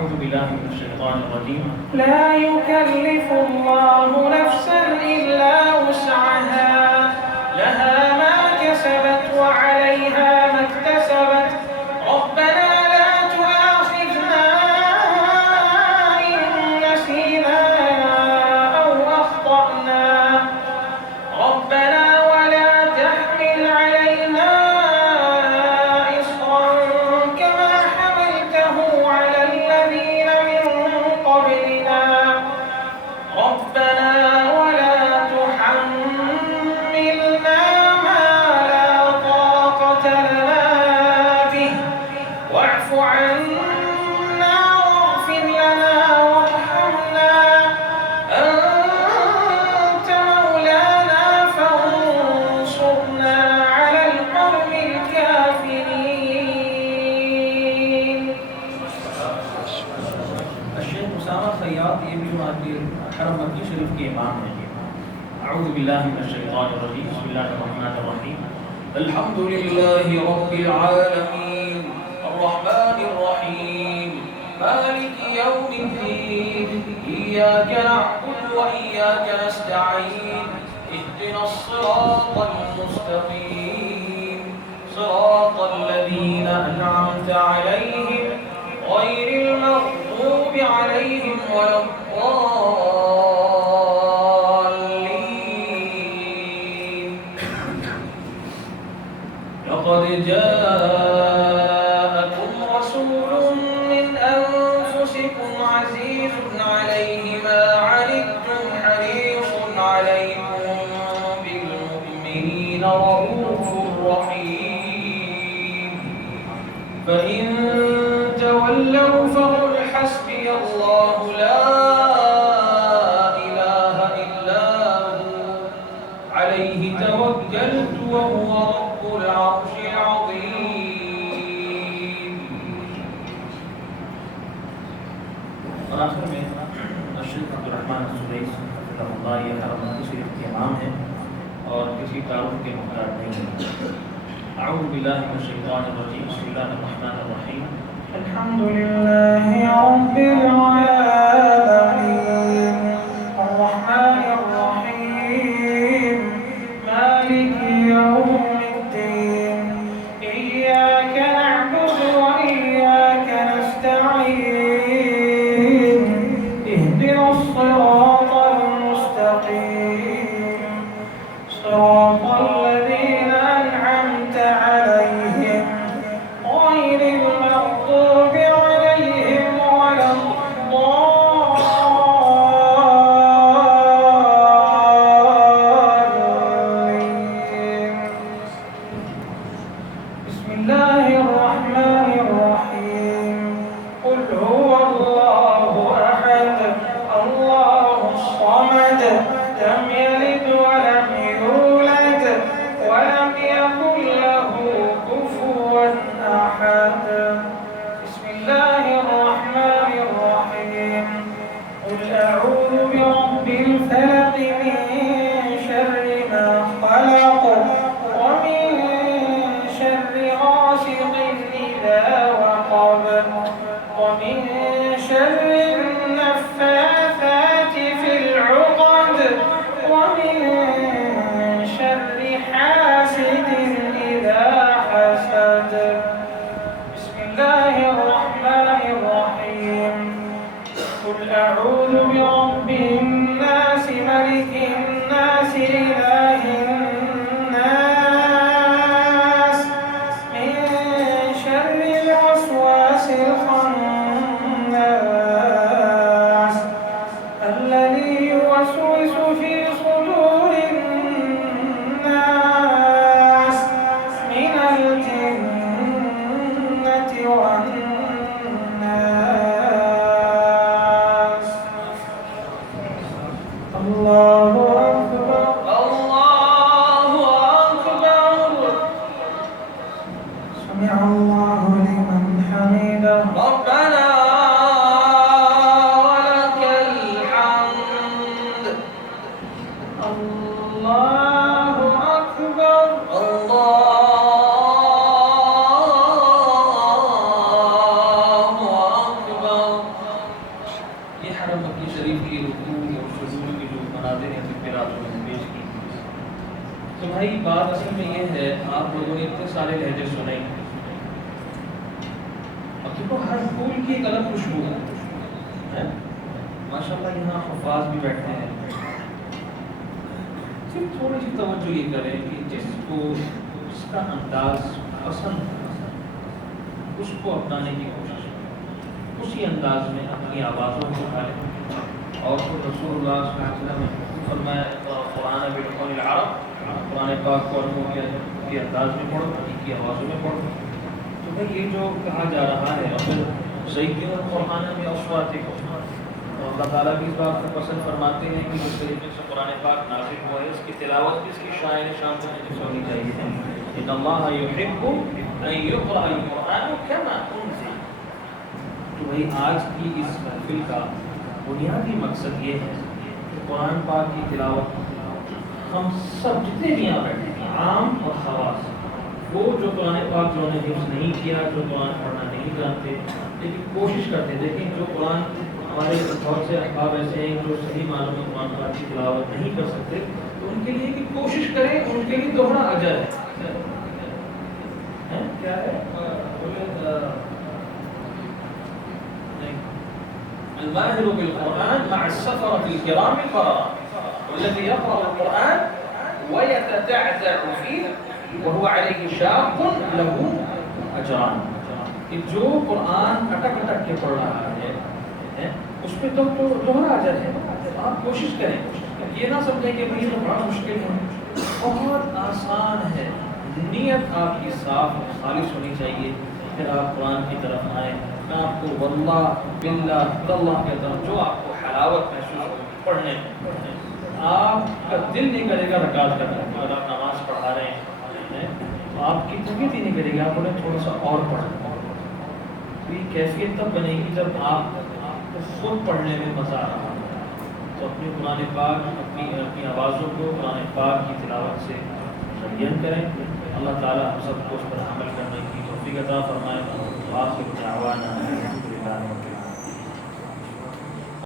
أعوذ بالله من الشيطان الرجيم. لا يكلف الله نفسا إلا وسعها لها ما كسبت وعليها ما اكتسبت ربنا لا تؤاخذنا إن نسينا أو أخطأنا ربنا ولا تحمل علينا إصرا كما حملته على الذين من قبلنا ربنا ولا تحملنا ما لا طاقة لنا به واعف عنا واغفر لنا وارحمنا أنت مولانا فانصرنا على القوم الكافرين. الشيخ أسامة خياط ये भी हमारे हरम मक्की शरीफ के इमाम हैं। أعوذ بالله من الشيطان الرجيم بسم الله الرحمن الرحيم الحمد لله رب العالمين الرحمن الرحيم مالك يوم الدين إياك نعبد وإياك نستعين اهدنا الصراط المستقيم صراط الذين أنعمت عليهم غير المغضوب عليهم ولا الضالين. لقد جاءكم رسول من أنفسكم عزيز عليه ما عنتم حريص عليكم بالمؤمنين رؤوف رحيم فإن تولوا فقل حسبي الله لا إله إلا هو عليه توكلت وهو رب العرش العظيم. और आखिर में शेख अब्दुर्रहमान सुरैस रहमतुल्लाह ये हरम मक्की शरीफ के इमाम हैं और किसी तारुफ के मुहताज नहीं हैं। أعوذ بالله من الشيطان الرجيم بسم الله الرحمن الرحيم الحمد لله رب العالمين الرحمن الرحيم مالك يوم الدين إياك نعبد وإياك نستعين اهدنا الصراط المستقيم صراط الذين أنعمت عليهم غير المغضوب عليهم ولا الضالين. بسم الله الرحمن الرحيم قل هو الله أحد الله الصمد لم يلد ولم يولد ولم يكن له كفوا أحد. بسم الله الرحمن الرحيم قل أعوذ برب الفلق من شر ما خلق ومن شر غاسق إذا وقب ومن شر النفاثات في العقد ومن شر حاسد إذا حسد. بسم الله الرحمن الرحيم قل أعوذ برب الناس ملك الناس إله الناس من شر الوسواس الخناس الذي يوسوس في صدور الناس من الجنة والناس. حرم مکی شریف کی رکوع اور سجود کی جو مناظر ہیں تکبیرات میں پیش کی. تو بھائی بات اصل میں یہ ہے، آپ لوگوں نے اتنے سارے لہجے سنے، اب دیکھو ہر پھول کی ایک الگ خوشبو ہے. ماشاء اللہ یہاں حفاظ بھی بیٹھتے ہیں. صرف تھوڑی سی توجہ یہ کریں کہ جس کو جس کا انداز پسند اس کو اپنانے کی کوشش کریں، اسی انداز میں اپنی آوازوں کو ڈالیں. اور پھر رسول اللہ صلی اللہ علیہ وسلم نے فرمایا قرآن بالقول العرب، قرآن پاک کو عربوں کے انداز میں پڑھو، ان کی آوازوں میں پڑھو. تو بھائی یہ جو کہا جا رہا ہے، اور پھر صحیح قرآن میں اصواتکم، اللہ تعالیٰ بھی اس بات کو پسند فرماتے ہیں کہ جس طریقے سے قرآن پاک نازل ہوا ہے اس کی تلاوت بھی اس کی شاعر شان سے ہونی چاہیے. ان اللہ یحب ان یقرأ القرآن کما انزل. تو بھائی آج کی اس محفل کا بنیادی مقصد یہ ہے کہ قرآن پاک کی تلاوت ہم سب جتنے بھی یہاں بیٹھے ہیں، عام اور خواص، وہ جو قرآن پاک جو نے حفظ نہیں کیا، جو قرآن پڑھنا نہیں جانتے لیکن کوشش کرتے. دیکھیں جو قرآن ہمارے بہت سے احباب ایسے ہیں جو صحیح معنوں میں قرآن پاک کی تلاوت نہیں کر سکتے، تو ان کے لیے کہ کوشش کریں، ان کے لیے دوہرا اجر ہے. کیا ہے الماهر بالقرآن مع السفرة الكرام البررة والذي يقرأ القرآن ويتتعتع فيه وهو عليه شاق له أجران. کہ جو قرآن اٹک اٹک کے پڑھ رہا ہے اس پہ تو دوہرا اجر ہے. آپ کوشش کریں، یہ نہ سمجھیں کہ یہ تو بڑا مشکل ہے. بہت آسان ہے، نیت آپ کی صاف خالص ہونی چاہیے. پھر آپ قرآن کی طرف آئیں، میں آپ کو واللہ باللہ تاللہ کہتا ہوں، جو آپ کو حلاوت محسوس ہوگی پڑھنے میں، آپ کا دل نہیں کرے گا رکعت کرنے. اگر آپ نماز پڑھا رہے ہیں تو آپ کی طبیعت ہی نہیں کرے گا، آپ انہیں تھوڑا سا اور پڑھیں. تو یہ کیفیت تب بنے گی جب آپ کو خود پڑھنے میں مزہ آ رہا ہے. تو اپنی قرآن پاک اپنی آوازوں کو قرآن پاک کی تلاوت سے مزین کریں. اللہ تعالیٰ ہم سب کو اس پر عمل کرنے کی توفیق عطا فرمائے. آخر دعوانا الحمد للہ.